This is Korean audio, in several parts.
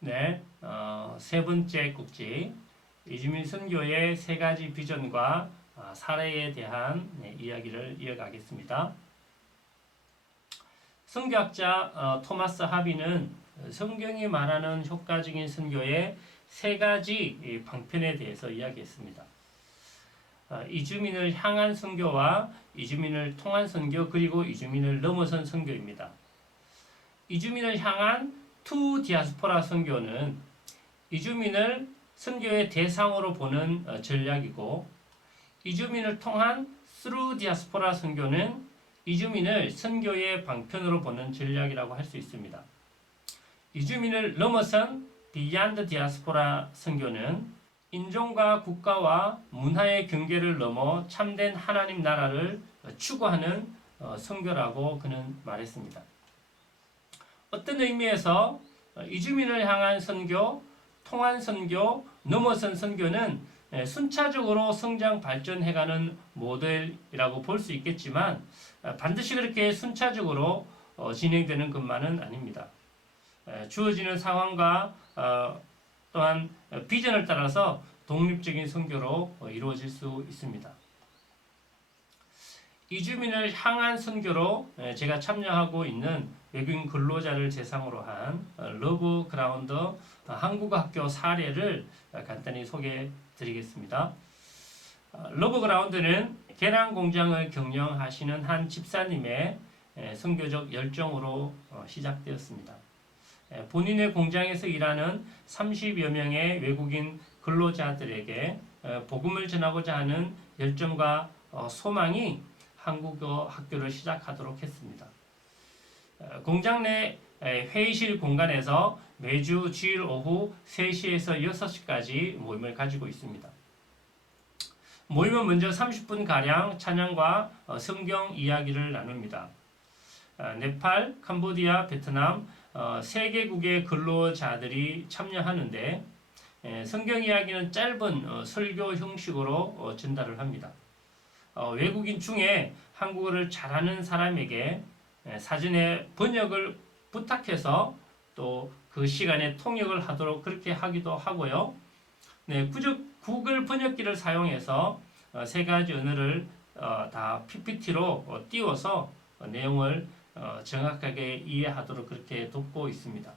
네, 세 번째 꼭지 이주민 선교의 세 가지 비전과 사례에 대한 이야기를 이어가겠습니다. 선교학자 토마스 하비는 성경이 말하는 효과적인 선교의 세 가지 방편에 대해서 이야기했습니다. 이주민을 향한 선교와 이주민을 통한 선교 그리고 이주민을 넘어선 선교입니다. 이주민을 향한 투 디아스포라 선교는 이주민을 선교의 대상으로 보는 전략이고 이주민을 통한 스루 디아스포라 선교는 이주민을 선교의 방편으로 보는 전략이라고 할 수 있습니다. 이주민을 넘어선 비얀드 디아스포라 선교는 인종과 국가와 문화의 경계를 넘어 참된 하나님 나라를 추구하는 선교라고 그는 말했습니다. 어떤 의미에서 이주민을 향한 선교, 통한 선교, 넘어선 선교는 순차적으로 성장 발전해가는 모델이라고 볼 수 있겠지만 반드시 그렇게 순차적으로 진행되는 것만은 아닙니다. 주어지는 상황과 또한 비전을 따라서 독립적인 선교로 이루어질 수 있습니다. 이주민을 향한 선교로 제가 참여하고 있는 외국인 근로자를 대상으로 한 러브 그라운드 한국어 학교 사례를 간단히 소개해 드리겠습니다. 러브 그라운드는 계란 공장을 경영하시는 한 집사님의 선교적 열정으로 시작되었습니다. 본인의 공장에서 일하는 30여 명의 외국인 근로자들에게 복음을 전하고자 하는 열정과 소망이 한국어 학교를 시작하도록 했습니다. 공장 내 회의실 공간에서 매주 주일 오후 3시에서 6시까지 모임을 가지고 있습니다. 모임은 먼저 30분가량 찬양과 성경 이야기를 나눕니다. 네팔, 캄보디아, 베트남 3개국의 근로자들이 참여하는데 성경 이야기는 짧은 설교 형식으로 전달을 합니다. 외국인 중에 한국어를 잘하는 사람에게 사전에 번역을 부탁해서 또 그 시간에 통역을 하도록 그렇게 하기도 하고요. 네, 구글 번역기를 사용해서 세 가지 언어를 다 PPT로 띄워서 내용을 정확하게 이해하도록 그렇게 돕고 있습니다.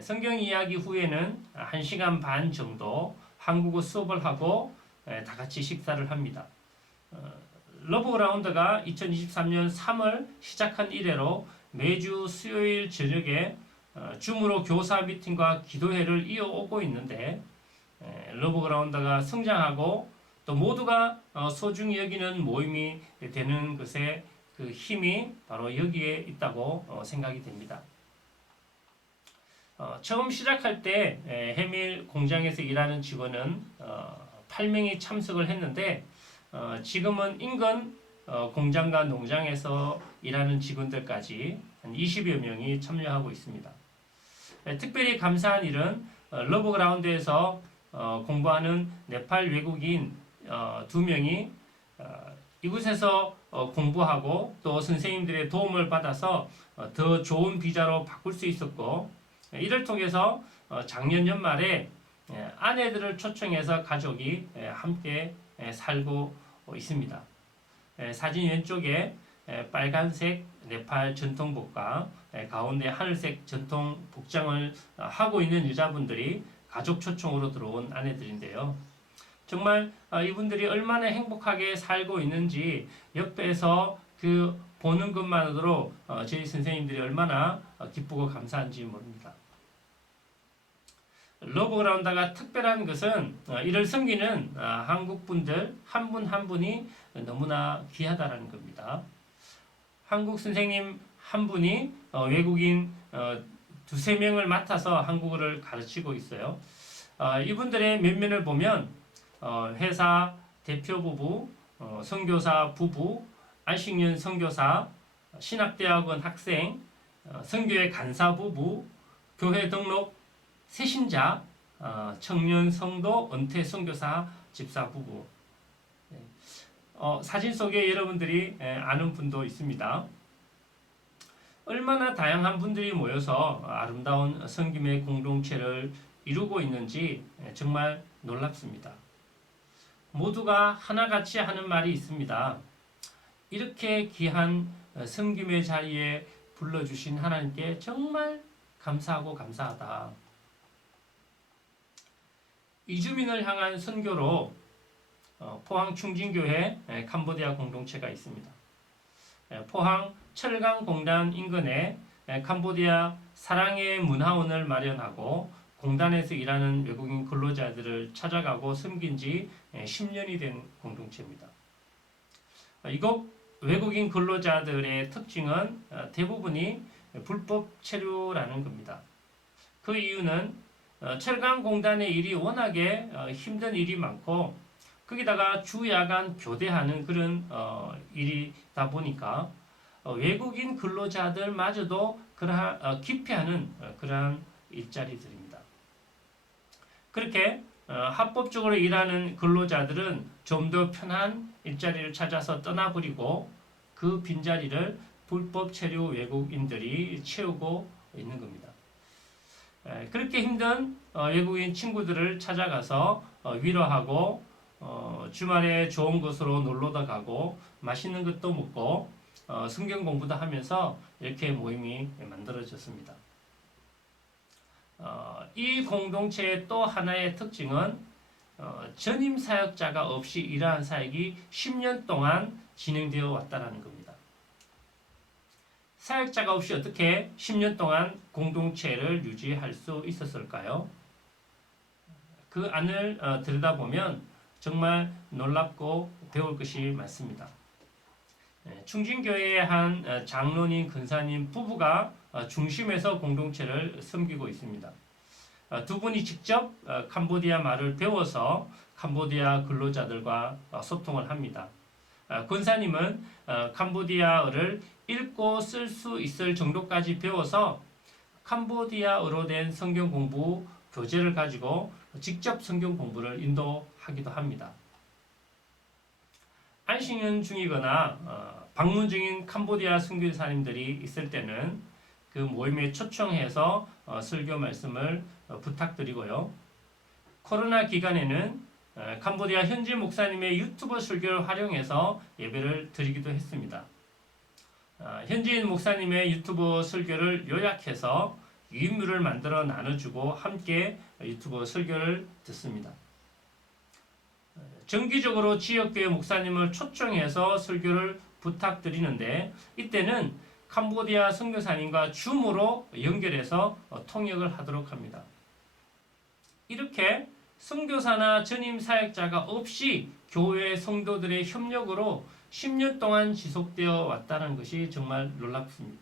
성경 이야기 후에는 1시간 반 정도 한국어 수업을 하고 다 같이 식사를 합니다. 러브그라운드가 2023년 3월 시작한 이래로 매주 수요일 저녁에 줌으로 교사 미팅과 기도회를 이어오고 있는데 러브그라운드가 성장하고 또 모두가 소중히 여기는 모임이 되는 것에 그 힘이 바로 여기에 있다고 생각이 됩니다. 처음 시작할 때 해밀 공장에서 일하는 직원은 8명이 참석을 했는데 지금은 인근 공장과 농장에서 일하는 직원들까지 한 20여 명이 참여하고 있습니다. 특별히 감사한 일은 러브그라운드에서 공부하는 네팔 외국인 2명이 이곳에서 공부하고 또 선생님들의 도움을 받아서 더 좋은 비자로 바꿀 수 있었고 이를 통해서 작년 연말에 아내들을 초청해서 가족이 함께 살고 있습니다. 사진 왼쪽에 빨간색 네팔 전통복과 가운데 하늘색 전통 복장을 하고 있는 여자분들이 가족 초청으로 들어온 아내들인데요. 정말 이분들이 얼마나 행복하게 살고 있는지 옆에서 그 보는 것만으로 저희 선생님들이 얼마나 기쁘고 감사한지 모릅니다. 러브그라운드가 특별한 것은 이를 섬기는 한국 분들 한 분 한 분이 너무나 귀하다라는 겁니다. 한국 선생님 한 분이 외국인 두세 명을 맡아서 한국어를 가르치고 있어요. 이분들의 면면을 보면 회사 대표 부부, 선교사 부부, 안식년 선교사, 신학대학원 학생, 선교회 간사 부부, 교회 등록 새신자, 청년 성도, 은퇴 선교사 집사 부부. 사진 속에 여러분들이 아는 분도 있습니다. 얼마나 다양한 분들이 모여서 아름다운 섬김의 공동체를 이루고 있는지 정말 놀랍습니다. 모두가 하나같이 하는 말이 있습니다. 이렇게 귀한 섬김의 자리에 불러주신 하나님께 정말 감사하고 감사하다. 이주민을 향한 선교로 포항 충진교회 캄보디아 공동체가 있습니다. 포항 철강공단 인근에 캄보디아 사랑의 문화원을 마련하고 공단에서 일하는 외국인 근로자들을 찾아가고 섬긴 지 10년이 된 공동체입니다. 이곳 외국인 근로자들의 특징은 대부분이 불법 체류라는 겁니다. 그 이유는 철강공단의 일이 워낙에 힘든 일이 많고 거기다가 주야간 교대하는 그런 일이다 보니까 외국인 근로자들마저도 기피하는 그러한 일자리들입니다. 그렇게 합법적으로 일하는 근로자들은 좀 더 편한 일자리를 찾아서 떠나버리고 그 빈자리를 불법 체류 외국인들이 채우고 있는 겁니다. 그렇게 힘든 외국인 친구들을 찾아가서 위로하고 주말에 좋은 곳으로 놀러도 가고 맛있는 것도 먹고 성경 공부도 하면서 이렇게 모임이 만들어졌습니다. 이 공동체의 또 하나의 특징은 전임 사역자가 없이 이러한 사역이 10년 동안 진행되어 왔다는 겁니다. 사역자가 없이 어떻게 10년 동안 공동체를 유지할 수 있었을까요? 그 안을 들여다보면 정말 놀랍고 배울 것이 많습니다. 충진교회의 한 장로님, 근사님 부부가 중심에서 공동체를 섬기고 있습니다. 두 분이 직접 캄보디아 말을 배워서 캄보디아 근로자들과 소통을 합니다. 권사님은 캄보디아어를 읽고 쓸 수 있을 정도까지 배워서 캄보디아어로 된 성경 공부 교재를 가지고 직접 성경 공부를 인도하기도 합니다. 안식년 중이거나 방문 중인 캄보디아 선교사님들이 있을 때는 그 모임에 초청해서 설교 말씀을 부탁드리고요. 코로나 기간에는 캄보디아 현지 목사님의 유튜브 설교를 활용해서 예배를 드리기도 했습니다. 현지인 목사님의 유튜브 설교를 요약해서 유인물을 만들어 나눠주고 함께 유튜브 설교를 듣습니다. 정기적으로 지역교회 목사님을 초청해서 설교를 부탁드리는데 이때는 캄보디아 선교사님과 줌으로 연결해서 통역을 하도록 합니다. 이렇게 선교사나 전임 사역자가 없이 교회 성도들의 협력으로 10년 동안 지속되어 왔다는 것이 정말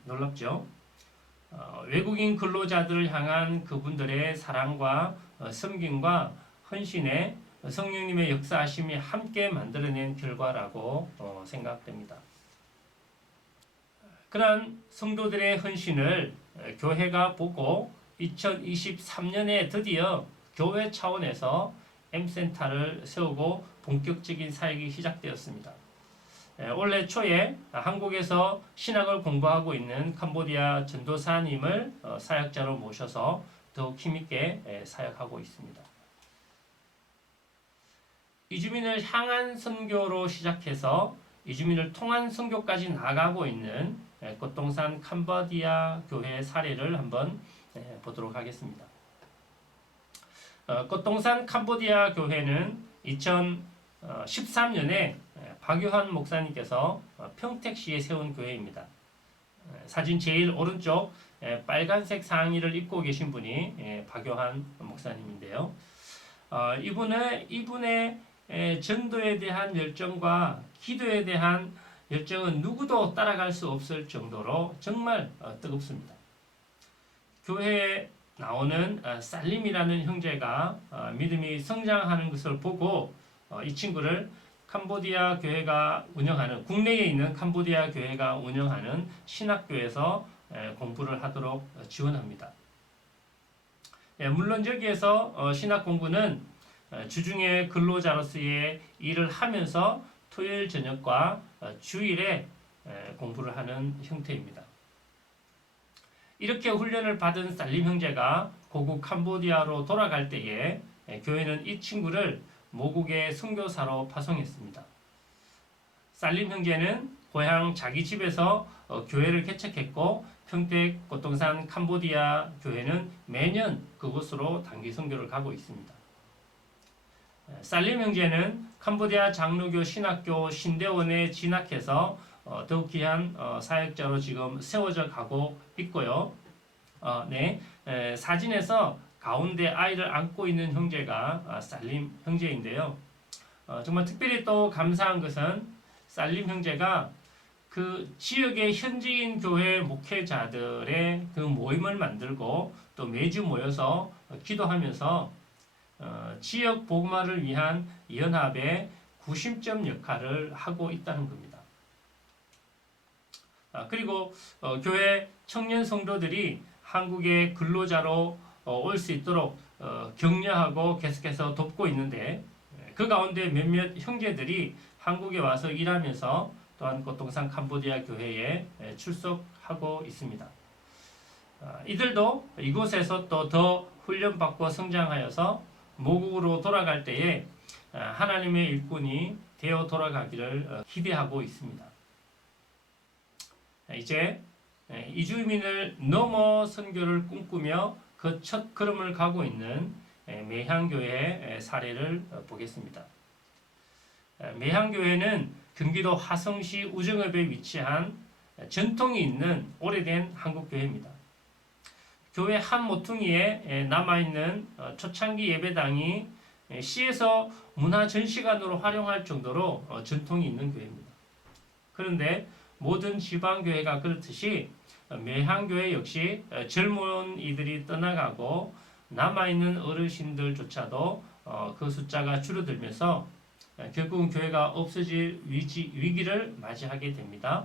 놀랍죠. 외국인 근로자들을 향한 그분들의 사랑과 섬김과 헌신에 성령님의 역사하심이 함께 만들어낸 결과라고 생각됩니다. 그러한 성도들의 헌신을 교회가 보고 2023년에 드디어 교회 차원에서 M센터를 세우고 본격적인 사역이 시작되었습니다. 올해 초에 한국에서 신학을 공부하고 있는 캄보디아 전도사님을 사역자로 모셔서 더욱 힘있게 사역하고 있습니다. 이주민을 향한 선교로 시작해서 이주민을 통한 선교까지 나가고 있는 꽃동산 캄보디아 교회 사례를 한번 보도록 하겠습니다. 꽃동산 캄보디아 교회는 2013년에 박유환 목사님께서 평택시에 세운 교회입니다. 사진 제일 오른쪽 빨간색 상의를 입고 계신 분이 박유환 목사님인데요. 이분의 전도에 대한 열정과 기도에 대한 열정은 누구도 따라갈 수 없을 정도로 정말 뜨겁습니다. 교회에 나오는 살림이라는 형제가 믿음이 성장하는 것을 보고 이 친구를 캄보디아 교회가 운영하는 국내에 있는 캄보디아 교회가 운영하는 신학교에서 공부를 하도록 지원합니다. 물론 저기에서 신학 공부는 주중에 근로자로서의 일을 하면서 토요일 저녁과 주일에 공부를 하는 형태입니다. 이렇게 훈련을 받은 살림 형제가 고국 캄보디아로 돌아갈 때에 교회는 이 친구를 모국의 선교사로 파송했습니다. 살림 형제는 고향 자기 집에서 교회를 개척했고 평택 고통산 캄보디아 교회는 매년 그곳으로 단기 선교를 가고 있습니다. 살림 형제는 캄보디아 장로교 신학교 신대원에 진학해서 더욱 귀한 사역자로 지금 세워져 가고 있고요. 사진에서 가운데 아이를 안고 있는 형제가 살림 형제인데요. 정말 특별히 또 감사한 것은 살림 형제가 그 지역의 현지인 교회 목회자들의 그 모임을 만들고 또 매주 모여서 기도하면서 지역 복음화를 위한 연합의 구심점 역할을 하고 있다는 겁니다. 그리고 교회 청년 성도들이 한국의 근로자로 올 수 있도록 격려하고 계속해서 돕고 있는데 그 가운데 몇몇 형제들이 한국에 와서 일하면서 또한 고통산 캄보디아 교회에 출석하고 있습니다. 이들도 이곳에서 또 더 훈련받고 성장하여서 모국으로 돌아갈 때에 하나님의 일꾼이 되어 돌아가기를 기대하고 있습니다. 이제 이주민을 넘어 선교를 꿈꾸며 그 첫 걸음을 가고 있는 매향교회의 사례를 보겠습니다. 매향교회는 경기도 화성시 우정읍에 위치한 전통이 있는 오래된 한국교회입니다. 교회 한 모퉁이에 남아있는 초창기 예배당이 시에서 문화전시관으로 활용할 정도로 전통이 있는 교회입니다. 그런데 모든 지방교회가 그렇듯이 매향교회 역시 젊은 이들이 떠나가고 남아있는 어르신들조차도 그 숫자가 줄어들면서 결국은 교회가 없어질 위기를 맞이하게 됩니다.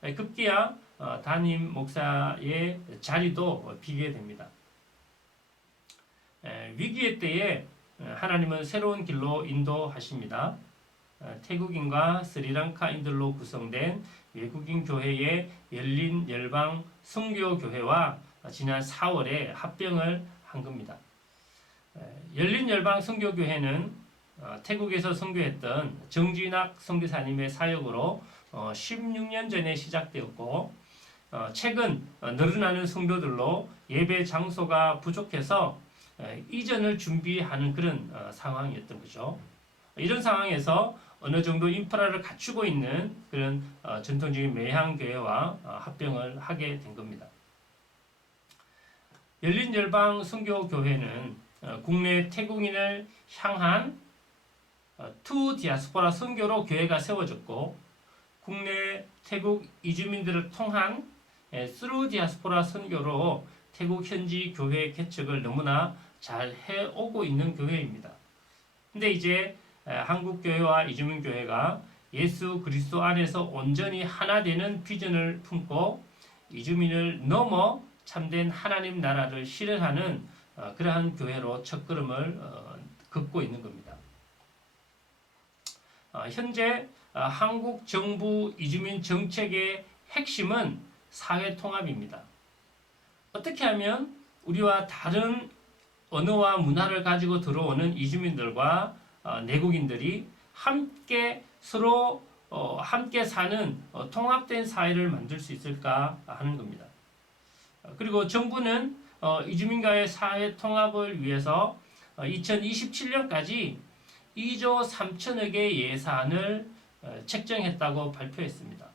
급기야 담임 목사의 자리도 비게 됩니다. 위기의 때에 하나님은 새로운 길로 인도하십니다. 태국인과 스리랑카인들로 구성된 외국인 교회의 열린 열방 선교교회와 지난 4월에 합병을 한 겁니다. 열린 열방 선교교회는 태국에서 선교했던 정진학 선교사님의 사역으로 16년 전에 시작되었고 최근 늘어나는 성도들로 예배 장소가 부족해서 이전을 준비하는 그런 상황이었던 거죠. 이런 상황에서 어느 정도 인프라를 갖추고 있는 그런 전통적인 매향교회와 합병을 하게 된 겁니다. 열린열방 선교교회는 국내 태국인을 향한 투 디아스포라 선교로 교회가 세워졌고 국내 태국 이주민들을 통한 스루 디아스포라 선교로 태국 현지 교회 개척을 너무나 잘 해오고 있는 교회입니다. 근데 이제 한국교회와 이주민교회가 예수 그리스도 안에서 온전히 하나 되는 비전을 품고 이주민을 넘어 참된 하나님 나라를 실현하는 그러한 교회로 첫걸음을 긋고 있는 겁니다. 현재 한국 정부 이주민 정책의 핵심은 사회 통합입니다. 어떻게 하면 우리와 다른 언어와 문화를 가지고 들어오는 이주민들과 내국인들이 함께 서로 함께 사는 통합된 사회를 만들 수 있을까 하는 겁니다. 그리고 정부는 이주민과의 사회 통합을 위해서 2027년까지 2조 3천억의 예산을 책정했다고 발표했습니다.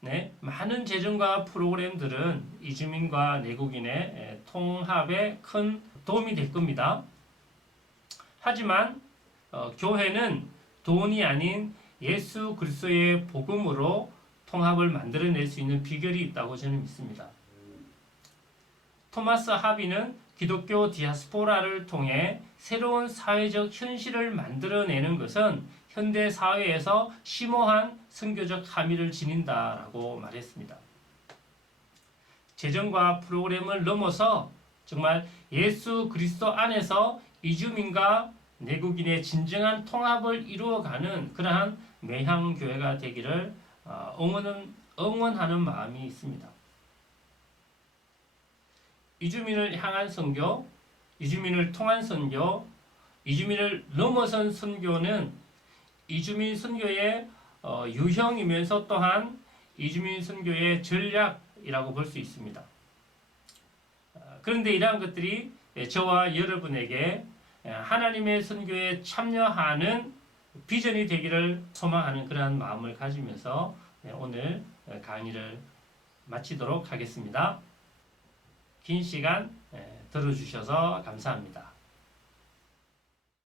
네, 많은 재정과 프로그램들은 이주민과 내국인의 통합에 큰 도움이 될 겁니다. 하지만 교회는 돈이 아닌 예수 그리스도의 복음으로 통합을 만들어낼 수 있는 비결이 있다고 저는 믿습니다. 토마스 하비는 기독교 디아스포라를 통해 새로운 사회적 현실을 만들어내는 것은 현대 사회에서 심오한 선교적 함의를 지닌다라고 말했습니다. 재정과 프로그램을 넘어서 정말 예수 그리스도 안에서 이주민과 내국인의 진정한 통합을 이루어가는 그러한 매향교회가 되기를 응원하는 마음이 있습니다. 이주민을 향한 선교, 이주민을 통한 선교, 이주민을 넘어선 선교는 이주민 선교의 유형이면서 또한 이주민 선교의 전략이라고 볼 수 있습니다. 그런데 이러한 것들이 저와 여러분에게 하나님의 선교에 참여하는 비전이 되기를 소망하는 그러한 마음을 가지면서 오늘 강의를 마치도록 하겠습니다. 긴 시간 들어주셔서 감사합니다.